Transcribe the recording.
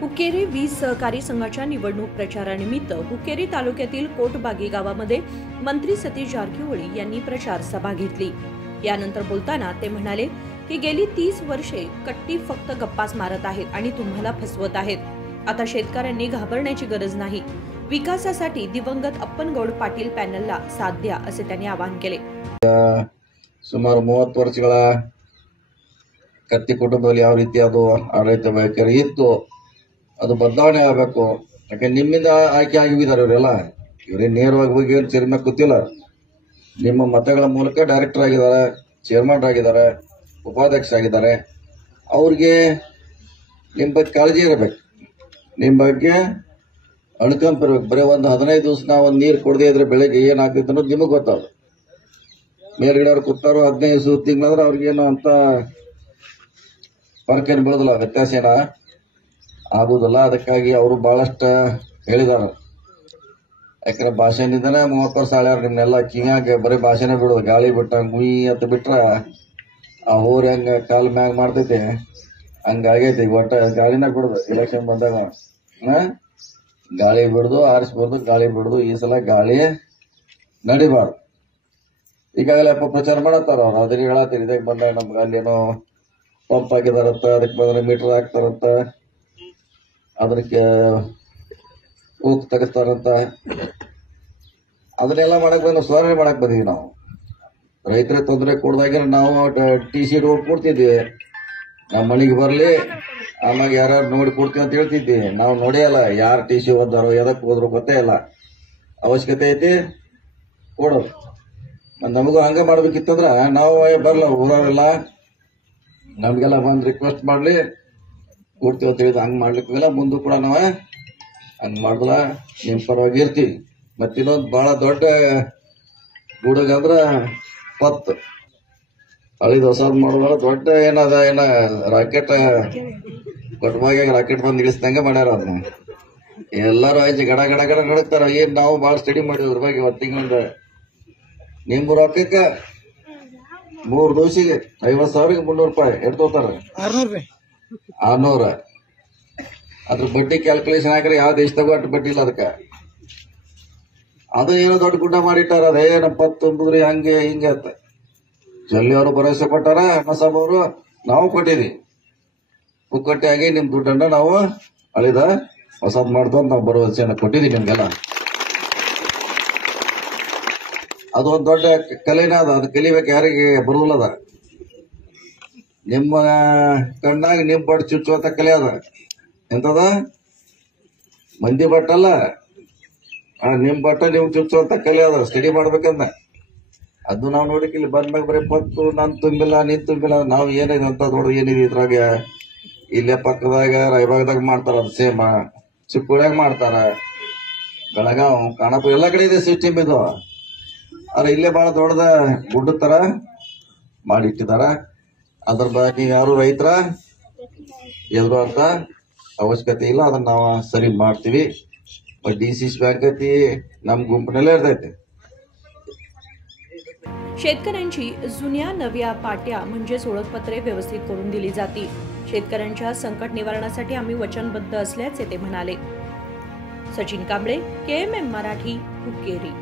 हुक्केरी वीज सहकारी संघाच्या निवडणूक प्रचारानिमित्त हुक्केरी तालुक्यातील कोटबागी गावामध्ये मंत्री सतीश जारकिहोळी यांनी प्रचार सभा घेतली। यानंतर बोलताना ते म्हणाले की गेली 30 वर्षे कट्टी फक्त गप्पाच मारत आहेत आणि तुम्हाला फसवत आहेत। आता शेतकऱ्यांनी घाबरण्याची गरज नाही। विकासासाठी दिवंगत अप्पनगौड पाटील पॅनलला साथ द्या असे त्यांनी आवाहन केले। ಸುಮಾರು 30 ವರ್ಷಗಳ ಕತ್ತಿ ಕುಟುಂಬದಲ್ಲಿ ಯಾವ ರೀತಿ ಅದು ಆಡಳಿತ ವೈಖರಿ ಇತ್ತು ಅದು ಬದಲಾವಣೆ ಆಗಬೇಕು। ಯಾಕೆ ನಿಮ್ಮಿಂದ ಆಯ್ಕೆ ಆಗಿದ್ದಾರೆ ಇವರೆಲ್ಲ, ಇವರೇ ನೇರವಾಗಿ ಹೋಗಿ ಚೇರ್ಮನ್ ಕೂತಿಲ್ಲ, ನಿಮ್ಮ ಮತಗಳ ಮೂಲಕ ಡೈರೆಕ್ಟರ್ ಆಗಿದ್ದಾರೆ, ಚೇರ್ಮನ್ ಆಗಿದ್ದಾರೆ, ಉಪಾಧ್ಯಕ್ಷ ಆಗಿದ್ದಾರೆ। ಅವ್ರಿಗೆ ನಿಮ್ಮ ಬಗ್ಗೆ ಕಾಳಜಿ ಇರಬೇಕು, ನಿಮ್ಮ ಬಗ್ಗೆ ಅನುಕಂಪ ಇರಬೇಕು। ಬರೀ ಒಂದು 15 ದಿವಸ ನಾವು ಒಂದು ನೀರು ಕೊಡದೇ ಇದ್ರೆ ಬೆಳಗ್ಗೆ ಏನಾಗ್ತೈತೆ ಅನ್ನೋದು ನಿಮಗೆ ಗೊತ್ತಾಗ। ಮೇಲ್ಗಡೆ ಅವ್ರು ಕೂತಾರೋ 15 ತಿಂಗಳಾದ್ರೆ ಅವ್ರಿಗೇನು ಅಂತ ಫರ್ಕ್ ಏನು ಬೀಳೋದಿಲ್ಲ, ವ್ಯತ್ಯಾಸ ಏನ ಆಗುದಿಲ್ಲ। ಅದಕ್ಕಾಗಿ ಅವರು ಬಹಳಷ್ಟು ಹೇಳಿದಾರ। ಯಾಕಂದ್ರೆ ಭಾಷೆನಿಂದನೇ 30 ವರ್ಷ ಆಳ್ಯಾರ ನಿಮ್ನೆಲ್ಲ ಕಿಂಗಾಗ ಬರೀ ಭಾಷೆನೇ ಬಿಡೋದು, ಗಾಳಿ ಬಿಟ್ಟ ಮುಯಿ ಅಂತ ಬಿಟ್ರ ಆ ಹೋರಿ ಹಂಗ ಕಾಲ್ ಮ್ಯಾಗ ಮಾಡ್ತೈತಿ ಹಂಗಾಗೈತಿ। ಒಟ್ಟ ಗಾಳಿನಾಗ ಬಿಡುದು ಎಲೆಕ್ಷನ್ ಬಂದಾಗ ಗಾಳಿ ಬಿಡುದು, ಆರಿಸ್ಬಾರ್ದು, ಗಾಳಿ ಬಿಡುದು। ಈ ಸಲ ಗಾಳಿ ನಡಿಬಾರ್ದು। ಈಗಾಗಲೇ ಪ್ರಚಾರ ಮಾಡತ್ತಾರ ಅವ್ರು, ಅದಕ್ಕೆ ಹೇಳತ್ತೀರಿ ಇದಕ್ಕೆ ಬಂದಾಗ ನಮ್ಗೆ ಅಲ್ಲೇನೋ ಪಂಪ್ ಆಗಿದಾರಂತ, ಅದಕ್ಕೆ ಬಂದ್ರೆ ಮೀಟರ್ ಹಾಕ್ತಾರಂತ, ಅದಕ್ಕೆ ಕೂಕ್ ತೆಗಿಸ್ತಾರಂತ, ಅದನ್ನೆಲ್ಲ ಮಾಡಕ್ ಬಂದು ಸುಧಾರಣೆ ಮಾಡಕ್ ಬಂದಿದ್ವಿ ನಾವು। ರೈತರಿಗೆ ತೊಂದರೆ ಕೊಡ್ದಾಗ ನಾವು TC ರೋಡ್ ಕೊಡ್ತಿದ್ವಿ, ನಮ್ಮ ಮನೆಗೆ ಬರ್ಲಿ ಆಮ್ಯಾಗ ಯಾರು ನೋಡಿ ಕೊಡ್ತೀವಿ ಅಂತ ಹೇಳ್ತಿದ್ವಿ। ನಾವು ನೋಡಿಯಲ್ಲ ಯಾರು TC ಓದಾರೋ ಎದಕ್ ಹೋದ್ರು ಗೊತ್ತೇ ಇಲ್ಲ, ಅವಶ್ಯಕತೆ ಐತಿ ಕೊಡೋದು। ನಮಗೂ ಹಂಗ ಮಾಡ್ಬೇಕಿತ್ತಂದ್ರ ನಾವು ಬರಲ್ಲ ಊರವರೆಲ್ಲ ನಮ್ಗೆಲ್ಲ ಬಂದ್ ರಿಕ್ವೆಸ್ಟ್ ಮಾಡ್ಲಿ ಕೊಡ್ತೀವಿ ಅಂತ ಹೇಳಿದ, ಹಂಗ್ ಮಾಡ್ಲಿಕ್ಕಿಲ್ಲ। ಮುಂದೂ ಕೂಡ ನಾವ ಹಂಗ್ ಮಾಡಿದ್ರ ನಿಮ್ ಪರವಾಗಿ ಇರ್ತೀವಿ। ಮತ್ತಿನ್ನೊಂದು ಬಹಳ ದೊಡ್ಡ ಗುಡುಗಂದ್ರ ಪತ್ ಹಳಿದ ಹೊಸದ್ ಮಾಡುವ ದೊಡ್ಡ ಏನದ ಏನ ರಾಕೆಟ್ ಕೊಟ್ಟವಾಗ ರಾಕೆಟ್ ಬಂದ್ ಇಳಿಸ್ದಂಗ ಮಾಡ್ಯಾರ ಅದನ್ನ। ಎಲ್ಲಾರು ಆಯ್ತು ಗಡ ಗಡ ಗಡ ನಡುತ್ತಾರ। ಏನ್ ನಾವು ಬಹಳ ಸ್ಟಡಿ ಮಾಡಿದ್ವಿ ಅದ್ರ ಬಗ್ಗೆ 1 ತಿಂಗಳಿಂದ। ನಿಮ್ ರೊಕ್ಕಕ್ಕ 3 ದೋಸಿಗೆ 50,000ಗೆ 300 ರೂಪಾಯಿ ಎಷ್ಟು ತಗೋತಾರ? 600। ಅದ್ರ ಬಡ್ಡಿ ಕ್ಯಾಲ್ಕುಲೇಷನ್ ಹಾಕ್ರೆ ಯಾವ ದೇಶದಾಗೂ ಅಷ್ಟು ಬಡ್ಡಿ ಇಲ್ಲ ಅದಕ್ಕ। ಅದು ಏನೋ ದೊಡ್ಡ ಗುಡ್ಡ ಮಾಡಿಟ್ಟಾರ, ಅದೇ ನಮ್ಮ ಪತ್ತು ತುಂಬಿದ್ರಿ ಹಂಗೆ ಹಿಂಗೆ ಅಂತ ಜಲ್ಲಿ ಅವರು ಭರವಸೆ ಕೊಟ್ಟಾರ। ಮಸಾಬ್ ಅವರು ನಾವು ಕೊಟ್ಟಿದ್ವಿ ಪುಕ್ಕಟ್ಟೆಯಾಗಿ ನಿಮ್ ದುಡ್ಡನ್ನ ನಾವು ಅಳಿದ ಹೊಸದ್ ಮಾಡ್ದು ಅಂತ ನಾವು ಭರವಸೆಯನ್ನ ಕೊಟ್ಟಿದ್ವಿ ನಿಮ್ಗೆಲ್ಲ। ಅದು ಒಂದು ದೊಡ್ಡ ಕಲೆನ ಅದ, ಅದು ಕಲಿಬೇಕು, ಯಾರಿಗೆ ಬರುದಿಲ್ಲ ಅದ। ನಿಮ್ಮ ಕಣ್ಣಾಗ ನಿಮ್ ಬಟ್ ಚುಚ್ಚುವಂತ ಕಲೆ ಅದ, ಎಂತದ ಮಂದಿ ಬಟ್ಟಲ್ಲ, ನಿಮ್ ಬಟ್ಟ ನೀವು ಚುಚ್ಚುವಂತ ಕಲೆ ಅದ, ಸ್ಟಡಿ ಮಾಡ್ಬೇಕಂದ। ಅದು ನಾವು ನೋಡಿಕ್ ಇಲ್ಲಿ ಬಂದ್ಮ್ಯಾಗ ಬರೀ ಪತ್ತು ನಾನ್ ತುಂಬಿಲ್ಲ ನೀನ್ ತುಂಬಿಲ್ಲ, ನಾವು ಏನಿದೆ ಅಂತ ನೋಡ್ರಿ ಏನಿದೆ ಇದ್ರಾಗ। ಇಲ್ಲೇ ಪಕ್ಕದಾಗ ರಾಯಬಾಗದಾಗ ಮಾಡ್ತಾರ, ಅದು ಸೇಮ ಚಿಕ್ಕೋಳ್ಯಾಗ ಮಾಡ್ತಾರ, ಬೆಳಗಾವ್ ಕಾಣಾಪುರ ಎಲ್ಲಾ ಕಡೆ ಇದೆ ಸಿಸ್ಟಮ್ ಇದು। ಆದ್ರೆ ಇಲ್ಲೇ ಬಹಳ ದೊಡ್ಡದ ಗುಡ್ಡ ತರ ಮಾಡಿಟ್ಟಿದಾರ। ಅದ್ರ ಬಗ್ಗೆ ಯಾರು ರೈತರ ಎದುರು ಅಂತ ಅವಶ್ಯಕತೆ ಇಲ್ಲ, ಅದನ್ನ ನಾವು ಸರಿ ಮಾಡ್ತೀವಿ। DCC बँक ती नम गुंपणीला इरतೈತೆ। शेतकऱ्यांची जुन्या नव्या पाट्या म्हणजे ओळखपत्रे व्यवस्थित करून दिली जातील। शेतकऱ्यांच्या संकट निवारणासाठी आम्ही वचनबद्ध असल्याचे ते म्हणाले। सचिन कांबळे, KMM मराठी, हुक्केरी।